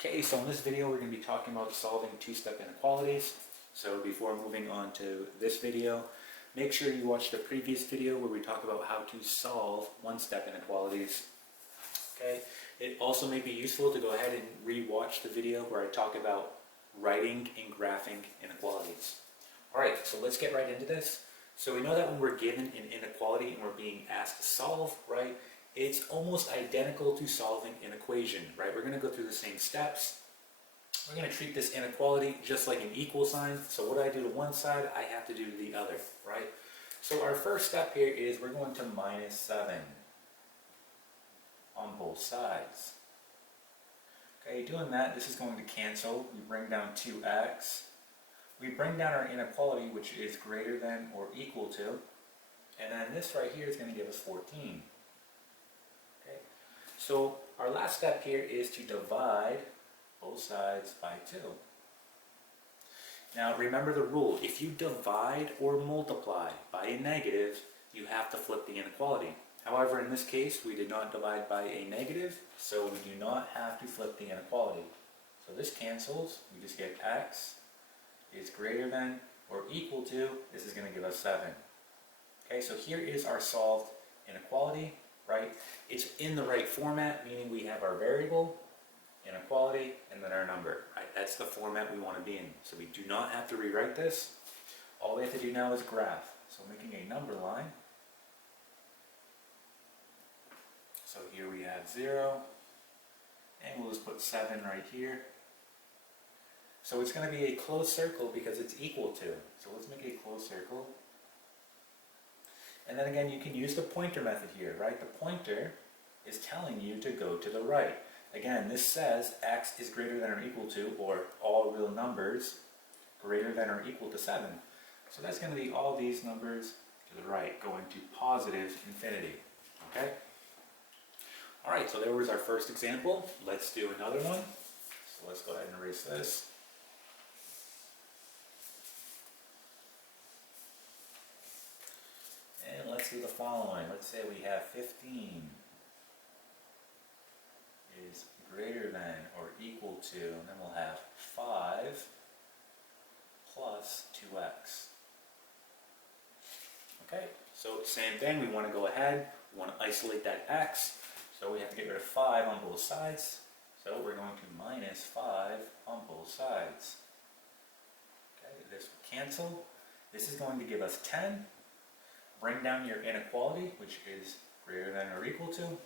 Okay, so in this video we're going to be talking about solving two-step inequalities. So before moving on to this video, make sure you watch the previous video where we talk about how to solve one-step inequalities. Okay, it also may be useful to go ahead and re-watch the video where I talk about writing and graphing inequalities. Alright, so let's get right into this. So we know that when we're given an inequality and we're being asked to solve, right, it's almost identical to solving an equation, right? We're going to go through the same steps. We're going to treat this inequality just like an equal sign. So what I do to one side, I have to do to the other, right? So our first step here is we're going to minus 7 on both sides. Okay, doing that, this is going to cancel. We bring down 2x. We bring down our inequality, which is greater than or equal to. And then this right here is going to give us 14. So our last step here is to divide both sides by 2. Now remember the rule, if you divide or multiply by a negative, you have to flip the inequality. However, in this case, we did not divide by a negative, so we do not have to flip the inequality. So this cancels, we just get x is greater than or equal to, this is going to give us 7. Okay, so here is our solved inequality. Right? It's in the right format, meaning we have our variable, inequality, and then our number. Right? That's the format we want to be in. So we do not have to rewrite this. All we have to do now is graph. So making a number line. So here we have 0, and we'll just put 7 right here. So it's going to be a closed circle because it's equal to. So let's make a closed circle. And then again, you can use the pointer method here, right? The pointer is telling you to go to the right. Again, this says x is greater than or equal to, or all real numbers greater than or equal to 7. So that's going to be all these numbers to the right, going to positive infinity. Okay? Alright, so there was our first example. Let's do another one. So let's go ahead and erase this. And let's do the following. Let's say we have 15 is greater than or equal to, and then we'll have 5 plus 2x. Okay, so same thing, we want to go ahead, we want to isolate that x, so we have to get rid of 5 on both sides. So we're going to minus 5 on both sides. Okay, this will cancel. This is going to give us 10. Bring down your inequality, which is greater than or equal to, and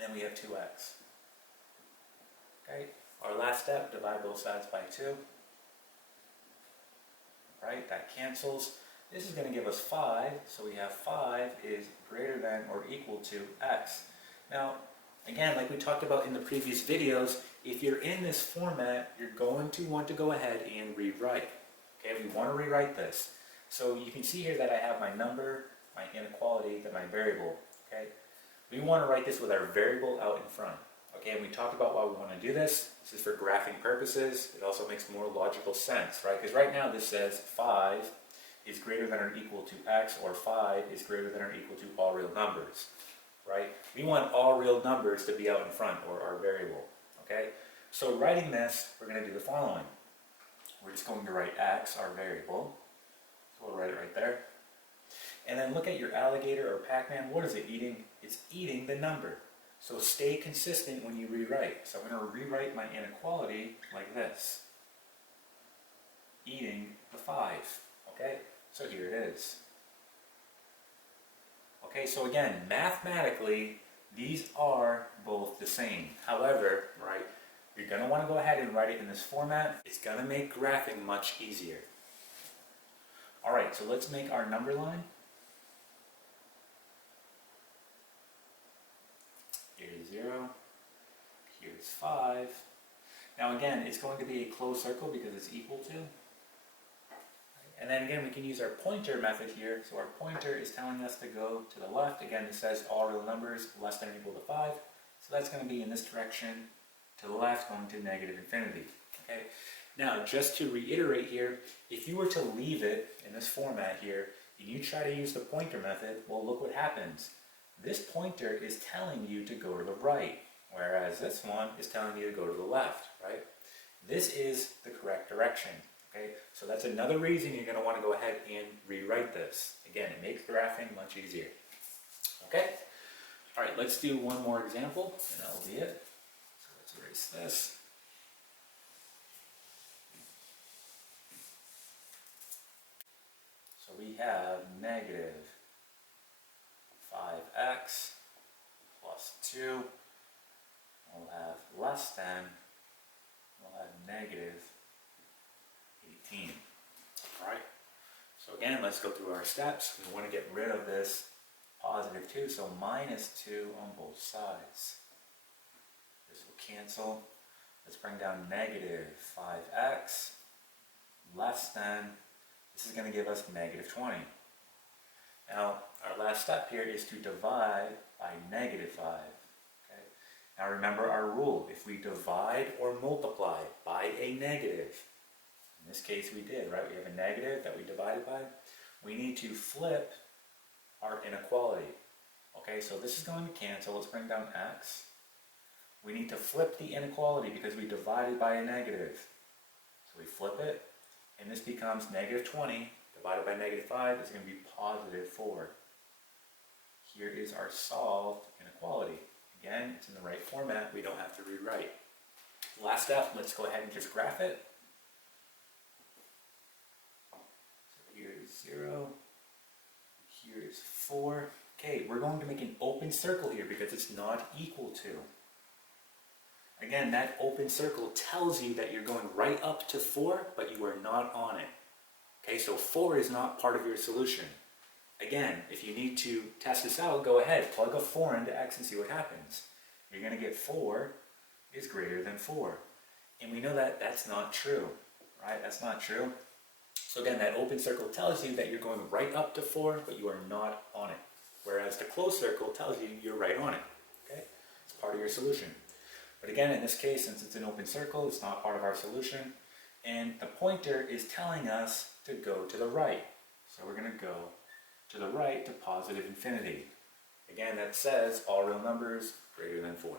then we have 2x. Okay, our last step, divide both sides by 2. Right, that cancels. This is going to give us 5, so we have 5 is greater than or equal to x. Now, again, like we talked about in the previous videos, if you're in this format, you're going to want to go ahead and rewrite. Okay, we want to rewrite this. So you can see here that I have my number, my inequality, then my variable. Okay, we want to write this with our variable out in front. Okay, and we talked about why we want to do this. This is for graphing purposes. It also makes more logical sense, right? Because right now this says 5 is greater than or equal to x, or 5 is greater than or equal to all real numbers, right? We want all real numbers to be out in front, or our variable. Okay, so writing this, we're going to do the following. We're just going to write x, our variable. We'll write it right there. And then look at your alligator or Pac-Man. What is it eating? It's eating the number. So stay consistent when you rewrite. So I'm going to rewrite my inequality like this. Eating the 5. Okay? So here it is. Okay, so again, mathematically, these are both the same. However, right, you're going to want to go ahead and write it in this format. It's going to make graphing much easier. Alright, so let's make our number line. Here's 0. Here's 5. Now again, it's going to be a closed circle because it's equal to. And then again, we can use our pointer method here. So our pointer is telling us to go to the left. Again, it says all real numbers less than or equal to 5. So that's going to be in this direction to the left, going to negative infinity. Okay. Now, just to reiterate here, if you were to leave it in this format here, and you try to use the pointer method, well, look what happens. This pointer is telling you to go to the right. whereas this one is telling you to go to the left, right? This is the correct direction, okay? So that's another reason you're going to want to go ahead and rewrite this. Again, it makes graphing much easier. Okay? All right, let's do one more example, and that'll be it. So let's erase this. So we have negative 5x plus 2. We'll have less than, we'll have negative 18. All right. So again, let's go through our steps. We want to get rid of this positive 2, so minus 2 on both sides. This will cancel. Let's bring down negative 5x less than, this is going to give us negative 20. Now, our last step here is to divide by negative 5. Okay? Now remember our rule. If we divide or multiply by a negative, in this case we did, right? We have a negative that we divided by. We need to flip our inequality. Okay, so this is going to cancel. Let's bring down x. We need to flip the inequality because we divided by a negative. So we flip it, and this becomes negative 20 divided by negative 5 is going to be positive 4. Here is our solved inequality. Again, it's in the right format. We don't have to rewrite. Last step, let's go ahead and just graph it. So here is 0. Here is 4. Okay, we're going to make an open circle here because it's not equal to. Again, that open circle tells you that you're going right up to 4, but you are not on it. Okay, so 4 is not part of your solution. Again, if you need to test this out, go ahead, plug a 4 into x and see what happens. You're going to get 4 is greater than 4. And we know that that's not true, right? That's not true. So again, that open circle tells you that you're going right up to 4, but you are not on it. Whereas the closed circle tells you you're right on it. Okay? It's part of your solution. But again, in this case, since it's an open circle, it's not part of our solution. And the pointer is telling us to go to the right. So we're going to go to the right to positive infinity. Again, that says all real numbers greater than 4.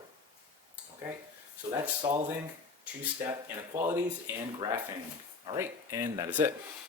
Okay? So that's solving two-step inequalities and graphing. All right, and that is it.